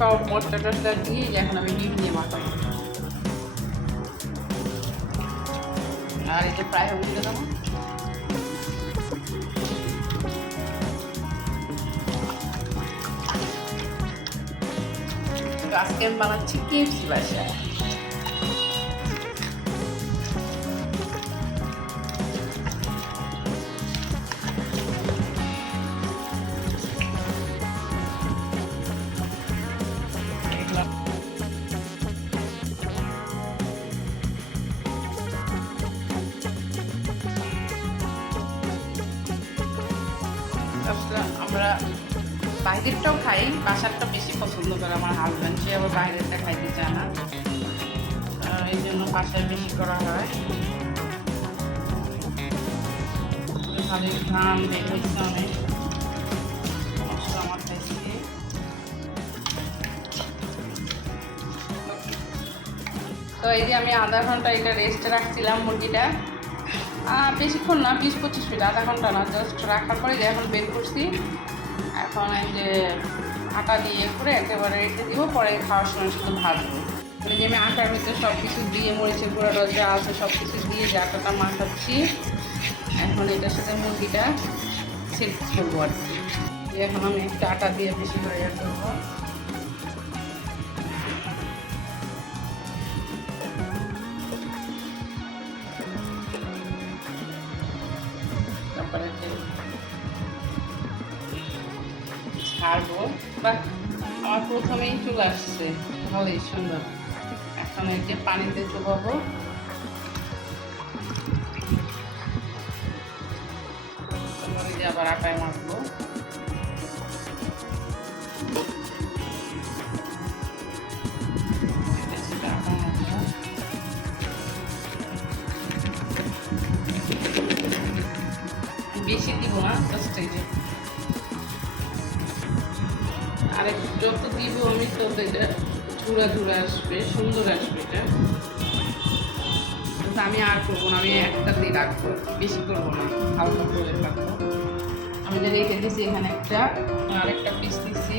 সব মশলা টসলা দিয়ে এই যে এখন আমি ডিম আর এটা প্রায় হয়ে গেল দেবো আজকে আমি বানাচ্ছি কেপসি বাসায়। বাইরেরটাও খাই, বাসারটা বেশি পছন্দ করে আমার হাজব্যান্ড সে আবার বাইরেরটা খাইতে চায় না। এই জন্য বাসায় বেশি করা হয়। অনেক মশলা মাখাইছি তো এই যে আমি আধা ঘণ্টা এটা রেস্টে রাখছিলাম মুরগিটা। বেশিক্ষণ না, বিশ পঁচিশ মিনিট, আধা ঘণ্টা না জাস্ট রাখার পরে এখন বের করছি। এখন এই যে আটা দিয়ে করে একেবারে রেখে দিব, পরে খাওয়ার সময় শুধু ভাজবো। মানে যে আমি আটার ভিতরে সব কিছু দিয়ে মরিচের গুঁড়াটা যা আছে সব কিছু দিয়ে যে আটাটা মাখাচ্ছি, এখন এটার সাথে মুরগিটা সেট করব আর কি। এখন আমি একটু আটা দিয়ে বেশি করে ইয়ে করব। ছাড়বো বা আমার প্রথমেই চলে আসছে। ভালোই, সুন্দর। এখন এই যে পানিতে চুবাবো। আবার আটায় মাখবো। আটা মাখবো বেশি দিব না জাস্ট এই যে। যত দিব আমি তত এটা চূড়া ঝুরা আসবে, সুন্দর আসবে এটা। আমি আর করব না, আমি একটা দিয়ে রাখব, বেশি করব না, হালকা করে রাখব। আমি রেখে দিছি এখানে একটা, আর একটা পিস দিচ্ছি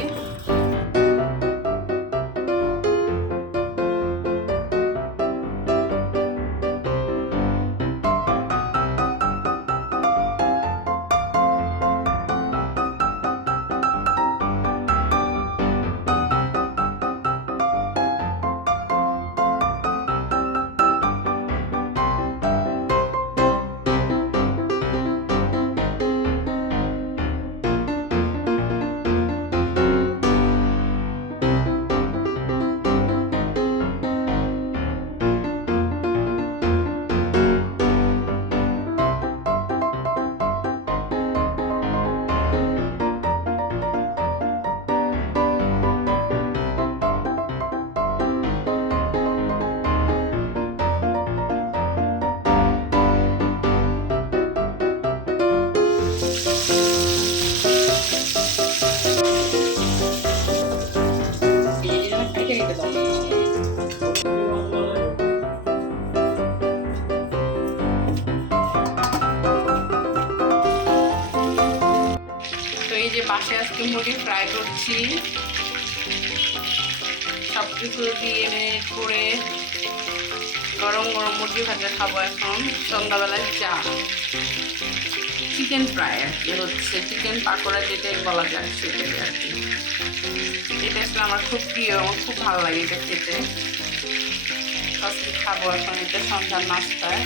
পাশে আজকে মুরগি ফ্রাই করছি। সব কিছু দিয়ে মেরিনেট করে গরম গরম মুরগি ভাজা খাব এখন। সন্ধ্যাবেলায় চা। চিকেন ফ্রাই আর কি হচ্ছে। চিকেন পাকোড়া যেটাই বলা যায় সেটাই আর কি। এটা আসলে আমার খুব প্রিয়, আমার খুব ভালো লাগে এটা খেতে। আজকে খাব এখন, এটা সন্ধ্যার নাস্তায়।